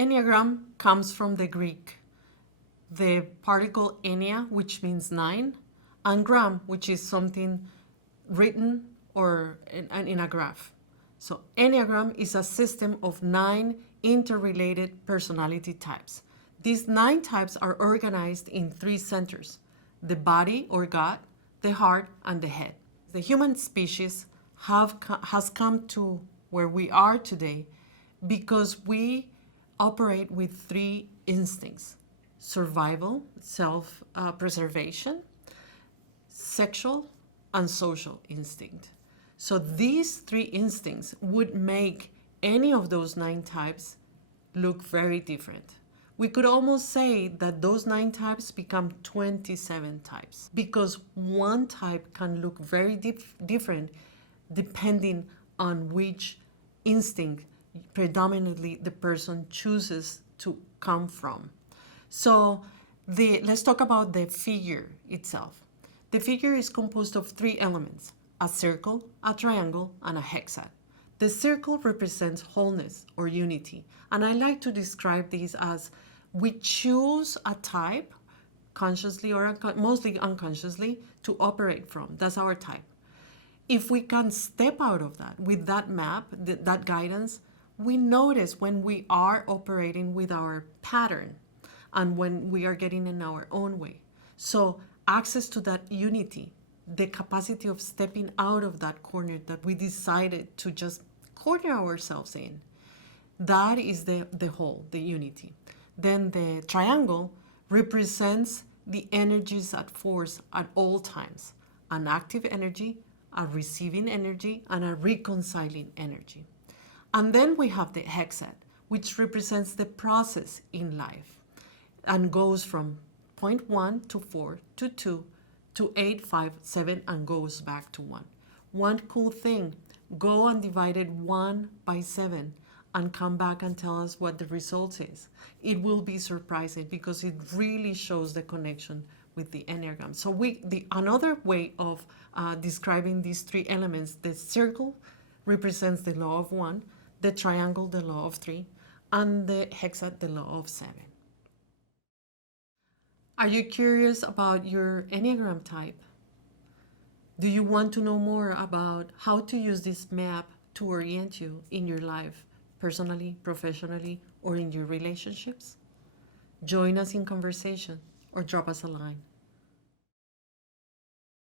Enneagram comes from the Greek, the particle ennea, which means 9, and gram, which is something written or in a graph. So Enneagram is a system of 9 interrelated personality types. These 9 types are organized in 3 centers: the body or God, the heart, and the head. The human species has come to where we are today because we operate with 3 instincts: survival, self-preservation, sexual, and social instinct. So these 3 instincts would make any of those 9 types look very different. We could almost say that those 9 types become 27 types because one type can look very different depending on which instinct predominantly the person chooses to come from. So let's talk about the figure itself. The figure is composed of 3 elements: a circle, a triangle, and a hexad. The circle represents wholeness or unity, and I like to describe these as we choose a type, consciously or mostly unconsciously, to operate from. That's our type. If we can step out of that with that map, that guidance, we notice when we are operating with our pattern and when we are getting in our own way. So access to that unity, the capacity of stepping out of that corner that we decided to just corner ourselves in, that is the whole, the unity. Then the triangle represents the energies at force at all times: an active energy, a receiving energy, and a reconciling energy. And then we have the hexad, which represents the process in life and goes from point 1 to 4 to 2 to 8, 5, 7, and goes back to 1. One cool thing, go and divide it 1 by 7 and come back and tell us what the result is. It will be surprising because it really shows the connection with the Enneagram. So another way of describing these 3 elements: the circle represents the law of 1, the triangle the law of 3, and the hexad the law of 7. Are you curious about your Enneagram type? Do you want to know more about how to use this map to orient you in your life, personally, professionally, or in your relationships? Join us in conversation or drop us a line.